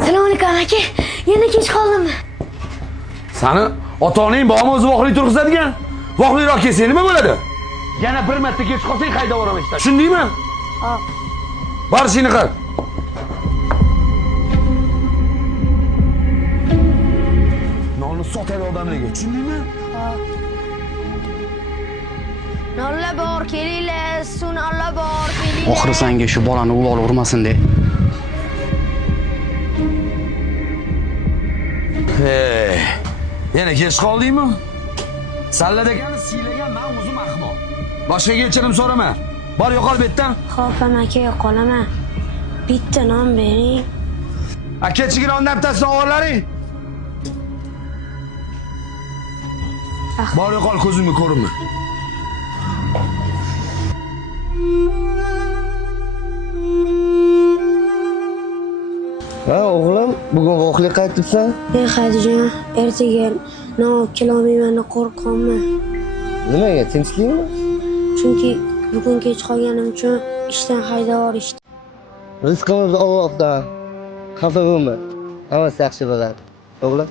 Assalomu alaykum aka. Yana kech qoldimmi? Sani ota-onang bormi o'zi voqlik turg'izadigan? Voqliroq kelsang nima bo'ladi? Yana bir marta kech qolsang haydab yuboraman ishdan. Tushundingmi? Hop. Bor ishingni qil. Nonni sotadi odamlarga, tushundingmi? Hop. Nolla bor, kelinglar, sunolla bor, kelinglar. Oxiri senga shu bolani uvol urmasin de. Hey, yana kech qoldingmi? Salladagani siylagan men o'zim ahmoq. Boshqaga kechirim so'rama. Bor yo'qol bu yerdan. Xo'p, aka, qolaman. Bitta non bering. Aka nondan bittasini ololaring. Bor yo'qol ko'zimga ko'rinma. Ha o'g'lim, bugun voqli qaytibsan? Hadijon, ertaga non olib kelolmayman, qo'rqaman. Nimaga, tinchlikmi? Chunki bugun kech qolganim uchun ishdan haydab yuborishdi. Rizqimiz Allohdan. Xafa bo'lma. Hammasi yaxshi bo'ladi. O'g'lim.